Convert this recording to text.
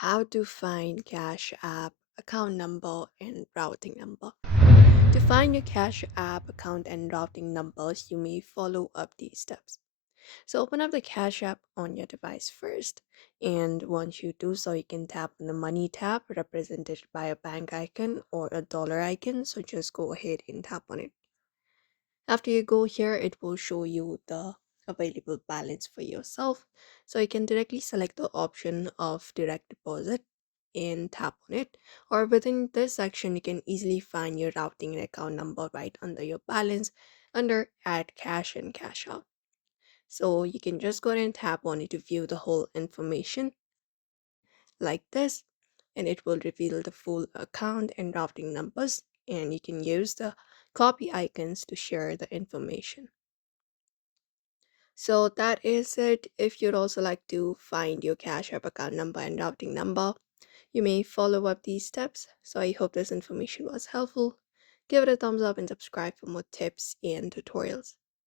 How to find Cash App account number and routing number. To find your Cash App account and routing numbers, you may follow up these steps. So open up the Cash App on your device first, and once you do so, you can tap on the Money tab represented by a bank icon or a dollar icon. So just go ahead and tap on it. After you go here, it will show you the available balance for yourself. So you can directly select the option of direct deposit and tap on it. Or within this section, you can easily find your routing and account number right under your balance under add cash and cash out. So you can just go ahead and tap on it to view the whole information like this, and it will reveal the full account and routing numbers, and you can use the copy icons to share the information. So that is it. If you'd also like to find your Cash App account number and routing number, you may follow up these steps. So I hope this information was helpful. Give it a thumbs up and subscribe for more tips and tutorials.